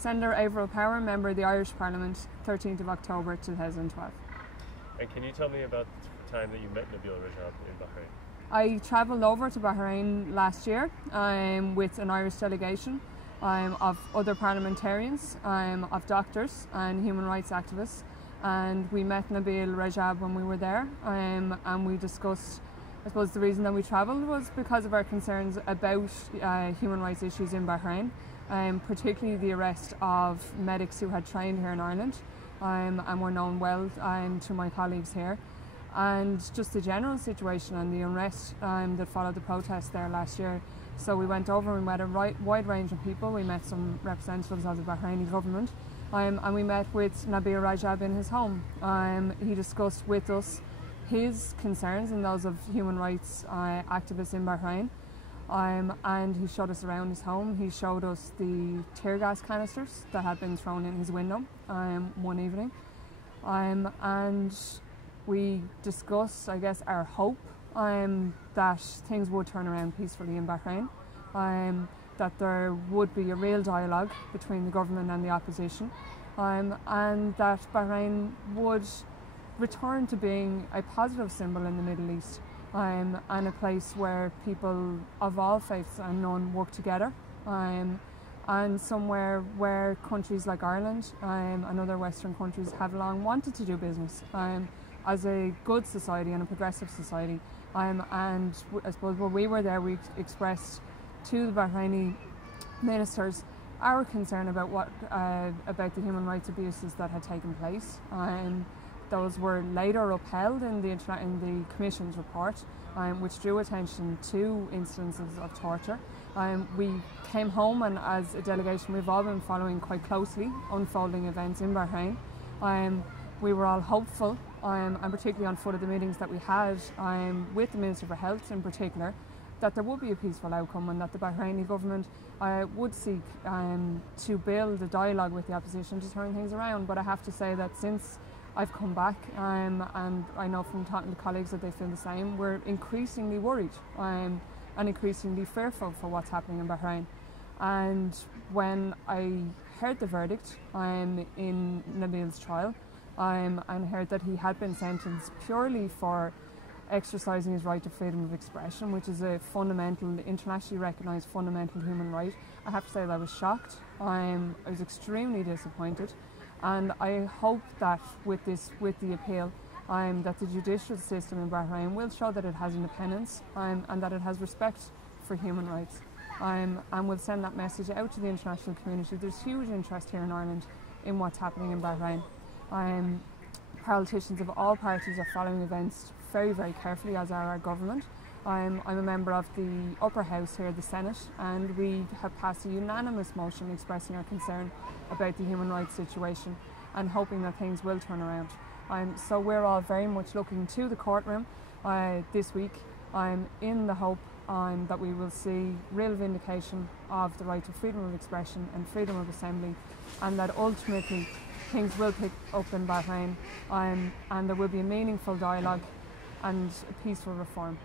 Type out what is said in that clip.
Senator Averil Power, member of the Irish Parliament, 13th of October 2012. And can you tell me about the time that you met Nabil Rajab in Bahrain? I travelled over to Bahrain last year with an Irish delegation of other parliamentarians, of doctors and human rights activists, and we met Nabil Rajab when we were there, and we discussed, I suppose the reason that we travelled was because of our concerns about human rights issues in Bahrain, particularly the arrest of medics who had trained here in Ireland and were known well to my colleagues here, and just the general situation and the unrest that followed the protests there last year. So we went over and met a wide range of people. We met some representatives of the Bahraini government, and we met with Nabil Rajab in his home. He discussed with us his concerns and those of human rights activists in Bahrain, and he showed us around his home. He showed us the tear gas canisters that had been thrown in his window one evening, and we discussed, I guess, our hope that things would turn around peacefully in Bahrain, that there would be a real dialogue between the government and the opposition, and that Bahrain would return to being a positive symbol in the Middle East, and a place where people of all faiths and none work together, and somewhere where countries like Ireland and other Western countries have long wanted to do business as a good society and a progressive society. And I suppose when we were there, we expressed to the Bahraini ministers our concern about about the human rights abuses that had taken place. Those were later upheld in the Commission's report, which drew attention to instances of torture. We came home, and as a delegation we've all been following quite closely unfolding events in Bahrain. We were all hopeful, and particularly on foot of the meetings that we had with the Minister for Health in particular, that there would be a peaceful outcome and that the Bahraini government would seek to build a dialogue with the opposition to turn things around. But I have to say that since I've come back, and I know from talking to colleagues that they feel the same, we're increasingly worried and increasingly fearful for what's happening in Bahrain. And when I heard the verdict in Nabil's trial, and heard that he had been sentenced purely for exercising his right to freedom of expression, which is a fundamental, internationally recognised fundamental human right, I have to say that I was shocked. I was extremely disappointed, and I hope that with the appeal, that the judicial system in Bahrain will show that it has independence and that it has respect for human rights, and will send that message out to the international community. There's huge interest here in Ireland in what's happening in Bahrain. Politicians of all parties are following events very, very carefully, as are our government. I'm a member of the upper house here, the Senate, and we have passed a unanimous motion expressing our concern about the human rights situation and hoping that things will turn around. So we're all very much looking to the courtroom this week in the hope that we will see real vindication of the right to freedom of expression and freedom of assembly, and that ultimately things will pick up in Bahrain, and there will be a meaningful dialogue and a peaceful reform.